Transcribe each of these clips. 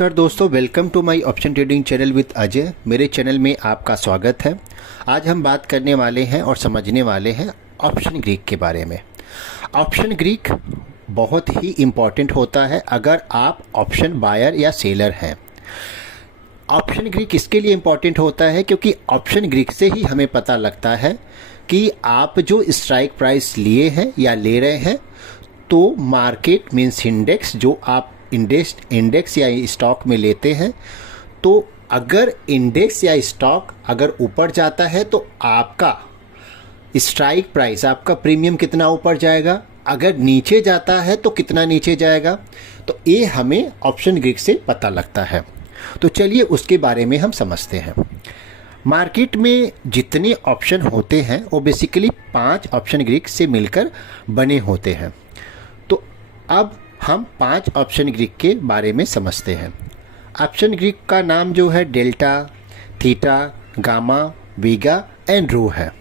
नमस्कार दोस्तों, welcome to my option trading channel with Ajay. मेरे चैनल में आपका स्वागत है। आज हम बात करने वाले हैं और समझने वाले हैं ऑप्शन ग्रीक के बारे में। ऑप्शन ग्रीक बहुत ही इम्पॉर्टेंट होता है अगर आप ऑप्शन बायर या सेलर हैं। ऑप्शन ग्रीक इसके लिए इम्पॉर्टेंट होता है क्योंकि ऑप्शन ग्रीक से ही हमें पता लगता है कि आप जो स्ट्राइक प्राइस लिए हैं या ले रहे हैं, तो मार्केट मीन्स इंडेक्स जो आप इंडेक्स या स्टॉक में लेते हैं, तो अगर इंडेक्स या स्टॉक अगर ऊपर जाता है तो आपका स्ट्राइक प्राइस, आपका प्रीमियम कितना ऊपर जाएगा, अगर नीचे जाता है तो कितना नीचे जाएगा। तो ये हमें ऑप्शन ग्रीक से पता लगता है। तो चलिए उसके बारे में हम समझते हैं। मार्केट में जितने ऑप्शन होते हैं वो बेसिकली 5 ऑप्शन ग्रीक से मिलकर बने होते हैं। तो अब हम 5 ऑप्शन ग्रीक के बारे में समझते हैं। ऑप्शन ग्रीक का नाम जो है delta, theta, gamma, vega and rho है।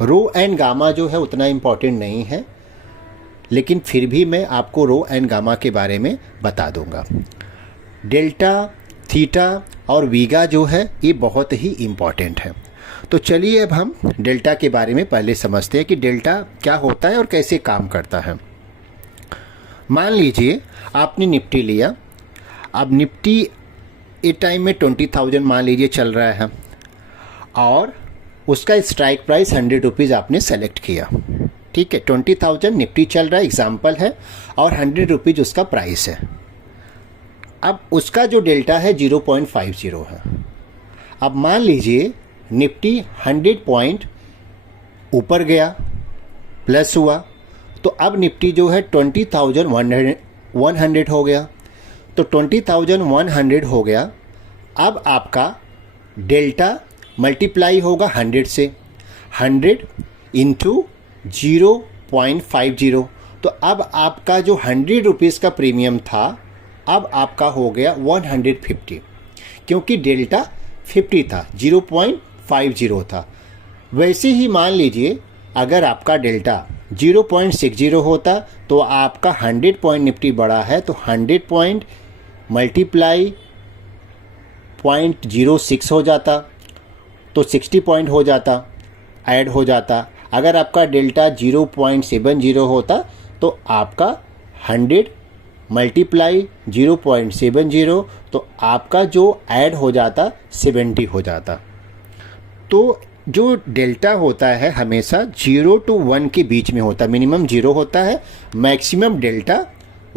रो एंड गामा जो है उतना इम्पॉर्टेंट नहीं है, लेकिन फिर भी मैं आपको रो एंड गामा के बारे में बता दूंगा। डेल्टा, थीटा और वीगा जो है ये बहुत ही इम्पॉर्टेंट है। तो चलिए अब हम डेल्टा के बारे में पहले समझते हैं कि डेल्टा क्या होता है और कैसे काम करता है। मान लीजिए आपने निफ्टी लिया। अब निफ्टी एक टाइम में 20,000 मान लीजिए चल रहा है और उसका स्ट्राइक प्राइस 100 रुपीज़ आपने सेलेक्ट किया। ठीक है, 20,000 निफ्टी चल रहा है, एग्जाम्पल है, और 100 रुपीज़ उसका प्राइस है। अब उसका जो डेल्टा है 0.50 है। अब मान लीजिए निफ्टी 100 पॉइंट ऊपर गया, प्लस हुआ, तो अब निफ्टी जो है 20,100 हो गया। तो 20,100 हो गया। अब आपका डेल्टा मल्टीप्लाई होगा 100 से, 100 इंटू 0.50। तो अब आपका जो 100 रुपीज़ का प्रीमियम था अब आपका हो गया 150, क्योंकि डेल्टा 50 था, 0.50 था। वैसे ही मान लीजिए अगर आपका डेल्टा 0.60 होता तो आपका 100 पॉइंट निफ्टी बढ़ा है तो 100 पॉइंट मल्टीप्लाई 0.06 हो जाता, तो 60 पॉइंट हो जाता, ऐड हो जाता। अगर आपका डेल्टा 0.70 होता तो आपका 100 मल्टीप्लाई 0.70, तो आपका जो ऐड हो जाता 70 हो जाता। तो जो डेल्टा होता है हमेशा 0 to 1 के बीच में होता है। मिनिमम 0 होता है, मैक्सिमम डेल्टा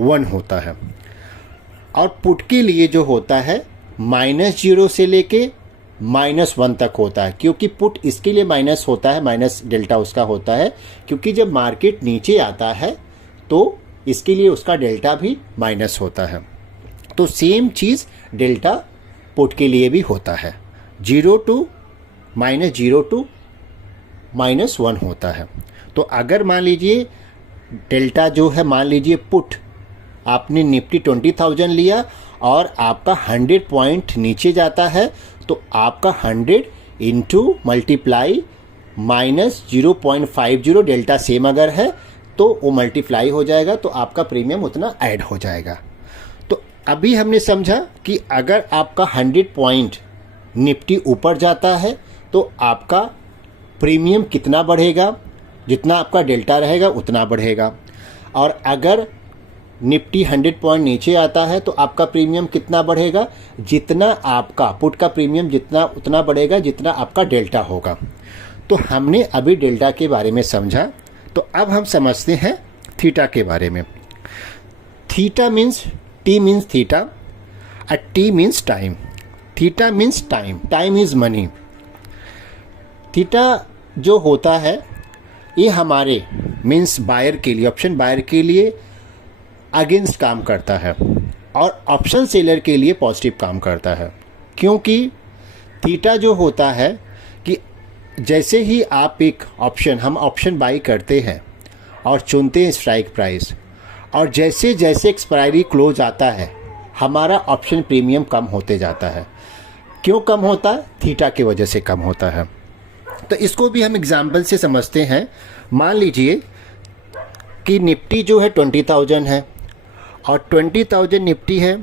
1 होता है। और पुट के लिए जो होता है -0 से लेके -1 तक होता है, क्योंकि पुट इसके लिए माइनस होता है, माइनस डेल्टा उसका होता है, क्योंकि जब मार्केट नीचे आता है तो इसके लिए उसका डेल्टा भी माइनस होता है। तो सेम चीज़ डेल्टा पुट के लिए भी होता है, -0 to -1 होता है। तो अगर मान लीजिए डेल्टा जो है, मान लीजिए पुट आपने निफ्टी 20,000 लिया और आपका 100 पॉइंट नीचे जाता है, तो आपका 100 इंटू मल्टीप्लाई -0.50 डेल्टा सेम अगर है तो वो मल्टीप्लाई हो जाएगा, तो आपका प्रीमियम उतना ऐड हो जाएगा। तो अभी हमने समझा कि अगर आपका 100 पॉइंट निफ्टी ऊपर जाता है तो आपका प्रीमियम कितना बढ़ेगा, जितना आपका डेल्टा रहेगा उतना बढ़ेगा। और अगर निफ्टी 100 पॉइंट नीचे आता है तो आपका प्रीमियम कितना बढ़ेगा, जितना आपका पुट का प्रीमियम जितना उतना बढ़ेगा जितना आपका डेल्टा होगा। तो हमने अभी डेल्टा के बारे में समझा। तो अब हम समझते हैं थीटा के बारे में। Theta means, T means theta, T means time, theta means time, time is money. Theta जो होता है ये हमारे मीन्स बायर के लिए, ऑप्शन बायर के लिए अगेंस्ट काम करता है और ऑप्शन सेलर के लिए पॉजिटिव काम करता है। क्योंकि थीटा जो होता है कि जैसे ही आप एक ऑप्शन, हम ऑप्शन बाई करते हैं और चुनते हैं स्ट्राइक प्राइस, और जैसे जैसे एक्सपायरी क्लोज आता है हमारा ऑप्शन प्रीमियम कम होते जाता है। क्यों कम होता है? थीटा की वजह से कम होता है। तो इसको भी हम एग्जाम्पल से समझते हैं। मान लीजिए कि निफ्टी जो है 20,000 है और 20,000 निफ्टी है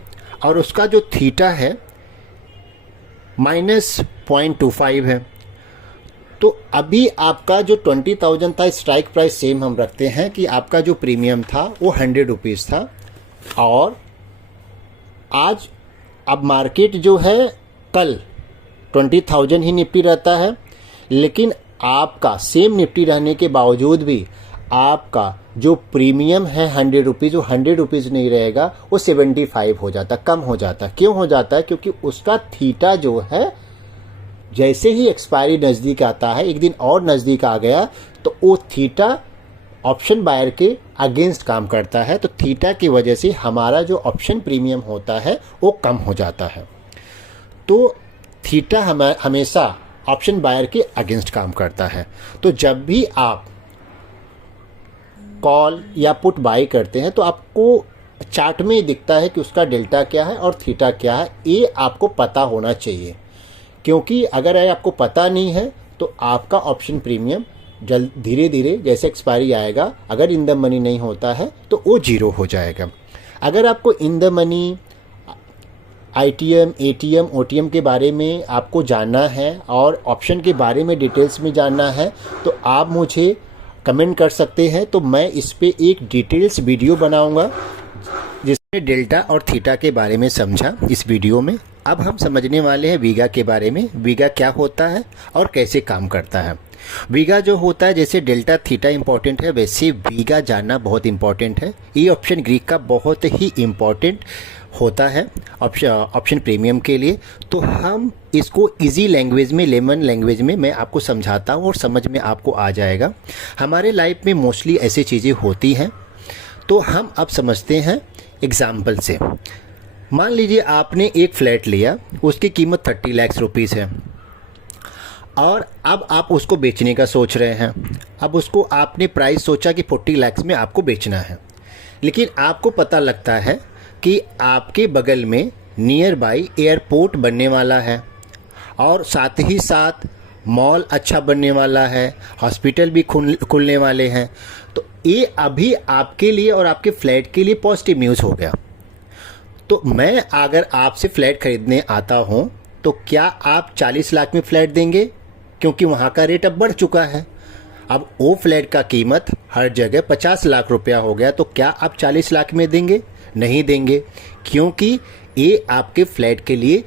और उसका जो थीटा है -0.25 है। तो अभी आपका जो 20,000 था, स्ट्राइक प्राइस सेम हम रखते हैं कि आपका जो प्रीमियम था वो 100 रुपीज़ था, और आज अब मार्केट जो है कल 20,000 ही निफ्टी रहता है, लेकिन आपका सेम निफ्टी रहने के बावजूद भी आपका जो प्रीमियम है 100 रुपीज़, वो 100 रुपीज़ नहीं रहेगा, वो 75 हो जाता, कम हो जाता। क्यों हो जाता है? क्योंकि उसका थीटा जो है जैसे ही एक्सपायरी नज़दीक आता है, एक दिन और नज़दीक आ गया, तो वो थीटा ऑप्शन बायर के अगेंस्ट काम करता है। तो थीटा की वजह से हमारा जो ऑप्शन प्रीमियम होता है वो कम हो जाता है। तो थीटा हमेशा ऑप्शन बायर के अगेंस्ट काम करता है। तो जब भी आप कॉल या पुट बाई करते हैं तो आपको चार्ट में ही दिखता है कि उसका डेल्टा क्या है और थीटा क्या है, ये आपको पता होना चाहिए। क्योंकि अगर आपको पता नहीं है तो आपका ऑप्शन प्रीमियम धीरे धीरे जैसे एक्सपायरी आएगा, अगर इन द मनी नहीं होता है तो वो जीरो हो जाएगा। अगर आपको in the money, ITM, ATM, OTM के बारे में आपको जानना है और ऑप्शन के बारे में डिटेल्स में जानना है तो आप मुझे कमेंट कर सकते हैं। तो मैं इस पे एक डिटेल्स वीडियो बनाऊंगा जिसमें डेल्टा और थीटा के बारे में समझा इस वीडियो में। अब हम समझने वाले हैं वीगा के बारे में। वीगा क्या होता है और कैसे काम करता है। वीगा जो होता है, जैसे डेल्टा थीटा इंपॉर्टेंट है, वैसे वीगा जानना बहुत इंपॉर्टेंट है। ये ऑप्शन ग्रीक का बहुत ही इम्पॉर्टेंट होता है ऑप्शन प्रीमियम के लिए। तो हम इसको इजी लैंग्वेज में, लेमन लैंग्वेज में मैं आपको समझाता हूँ और समझ में आपको आ जाएगा। हमारे लाइफ में मोस्टली ऐसी चीज़ें होती हैं, तो हम अब समझते हैं एग्जाम्पल से। मान लीजिए आपने एक फ्लैट लिया, उसकी कीमत 30 लाख रुपीज़ है और अब आप उसको बेचने का सोच रहे हैं। अब उसको आपने प्राइस सोचा कि 40 लाख में आपको बेचना है, लेकिन आपको पता लगता है कि आपके बगल में नियर बाई एयरपोर्ट बनने वाला है और साथ ही साथ मॉल अच्छा बनने वाला है, हॉस्पिटल भी खुलने वाले हैं। तो ये अभी आपके लिए और आपके फ्लैट के लिए पॉजिटिव न्यूज़ हो गया। तो मैं अगर आपसे फ्लैट खरीदने आता हूँ तो क्या आप 40 लाख में फ्लैट देंगे? क्योंकि वहाँ का रेट अब बढ़ चुका है। अब वो फ्लैट का कीमत हर जगह 50 लाख रुपया हो गया, तो क्या आप 40 लाख में देंगे? नहीं देंगे, क्योंकि ये आपके फ्लैट के लिए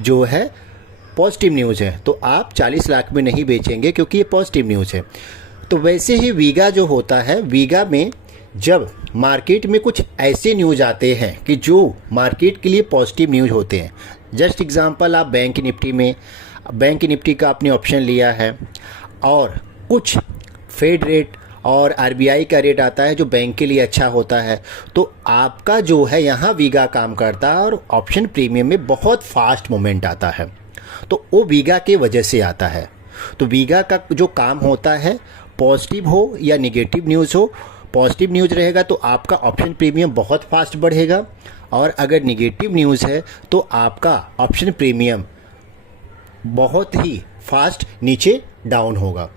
जो है पॉजिटिव न्यूज़ है। तो आप 40 लाख में नहीं बेचेंगे क्योंकि ये पॉजिटिव न्यूज़ है। तो वैसे ही वीगा जो होता है, वीगा में जब मार्केट में कुछ ऐसे न्यूज़ आते हैं कि जो मार्केट के लिए पॉजिटिव न्यूज़ होते हैं, जस्ट एग्जांपल आप बैंक निफ्टी का आपने ऑप्शन लिया है और कुछ फेड रेट और RBI का रेट आता है जो बैंक के लिए अच्छा होता है, तो आपका जो है यहाँ वीगा काम करता है और ऑप्शन प्रीमियम में बहुत फास्ट मोमेंट आता है। तो वो वीगा के वजह से आता है। तो वीगा का जो काम होता है, पॉजिटिव हो या नेगेटिव न्यूज़ हो, पॉजिटिव न्यूज़ रहेगा तो आपका ऑप्शन प्रीमियम बहुत फास्ट बढ़ेगा, और अगर नेगेटिव न्यूज़ है तो आपका ऑप्शन प्रीमियम बहुत ही फास्ट नीचे डाउन होगा।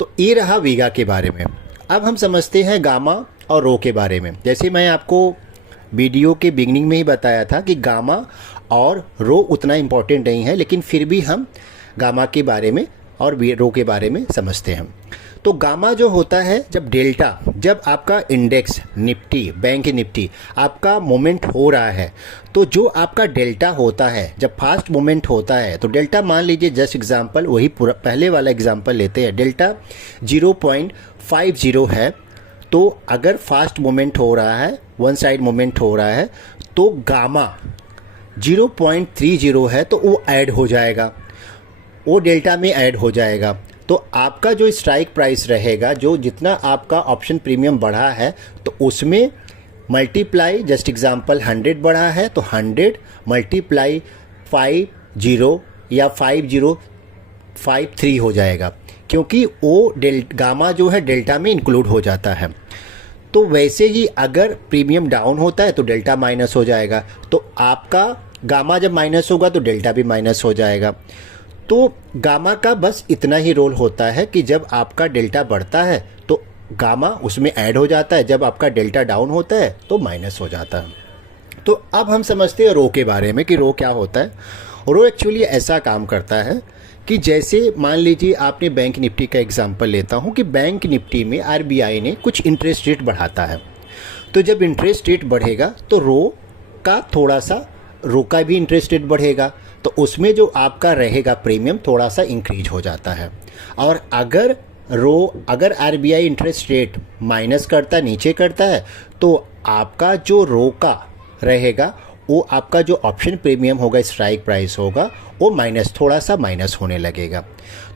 तो ये रहा वीगा के बारे में। अब हम समझते हैं गामा और रो के बारे में। जैसे मैं आपको वीडियो के बिगनिंग में ही बताया था कि गामा और रो उतना इम्पोर्टेंट नहीं है, लेकिन फिर भी हम गामा के बारे में और रो के बारे में समझते हैं। तो गामा जो होता है, जब आपका इंडेक्स निफ्टी, बैंक निफ्टी आपका मोमेंट हो रहा है, तो जो आपका डेल्टा होता है, जब फास्ट मोमेंट होता है, तो डेल्टा मान लीजिए, जस्ट एग्जांपल वही पूरा पहले वाला एग्जांपल लेते हैं, डेल्टा 0.50 है। तो अगर फास्ट मोमेंट हो रहा है, वन साइड मोमेंट हो रहा है, तो गामा 0.30 है, तो वो ऐड हो जाएगा, वो डेल्टा में ऐड हो जाएगा। तो आपका जो स्ट्राइक प्राइस रहेगा, जो जितना आपका ऑप्शन प्रीमियम बढ़ा है, तो उसमें मल्टीप्लाई, जस्ट एग्जांपल 100 बढ़ा है तो 100 मल्टीप्लाई 50 या 5053 हो जाएगा, क्योंकि वो गामा जो है डेल्टा में इंक्लूड हो जाता है। तो वैसे ही अगर प्रीमियम डाउन होता है तो डेल्टा माइनस हो जाएगा, तो आपका गामा जब माइनस होगा तो डेल्टा भी माइनस हो जाएगा। तो गामा का बस इतना ही रोल होता है कि जब आपका डेल्टा बढ़ता है तो गामा उसमें ऐड हो जाता है, जब आपका डेल्टा डाउन होता है तो माइनस हो जाता है। तो अब हम समझते हैं रो के बारे में कि रो क्या होता है। रो एक्चुअली ऐसा काम करता है कि जैसे मान लीजिए आपने बैंक निफ्टी का एग्जांपल लेता हूँ कि बैंक निफ्टी में आरबीआई ने कुछ इंटरेस्ट रेट बढ़ाता है। तो जब इंटरेस्ट रेट बढ़ेगा तो रो का भी इंटरेस्ट रेट बढ़ेगा, तो उसमें जो आपका रहेगा प्रीमियम थोड़ा सा इंक्रीज हो जाता है। और अगर आरबीआई इंटरेस्ट रेट माइनस करता, नीचे करता है, तो आपका जो रो का रहेगा वो आपका जो ऑप्शन प्रीमियम होगा, स्ट्राइक प्राइस होगा, वो थोड़ा सा माइनस होने लगेगा।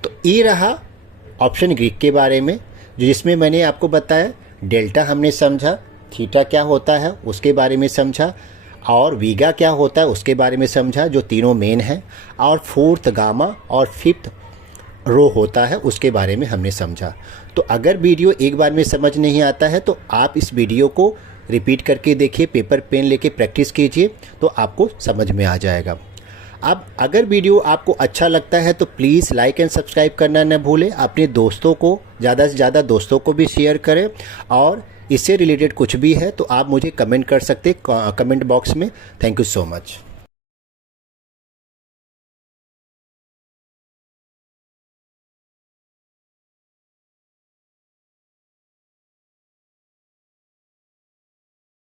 तो ये रहा ऑप्शन ग्रीक के बारे में, जिसमें मैंने आपको बताया डेल्टा हमने समझा, थीटा क्या होता है उसके बारे में समझा, और वीगा क्या होता है उसके बारे में समझा, जो तीनों मेन हैं, और फोर्थ गामा और फिफ्थ रो होता है उसके बारे में हमने समझा। तो अगर वीडियो एक बार में समझ नहीं आता है तो आप इस वीडियो को रिपीट करके देखिए, पेपर पेन लेके प्रैक्टिस कीजिए, तो आपको समझ में आ जाएगा। अब अगर वीडियो आपको अच्छा लगता है तो प्लीज़ लाइक एंड सब्सक्राइब करना न भूलें। अपने दोस्तों को, ज़्यादा से ज़्यादा दोस्तों को भी शेयर करें, और इससे रिलेटेड कुछ भी है तो आप मुझे कमेंट कर सकते कमेंट बॉक्स में। Thank you so much.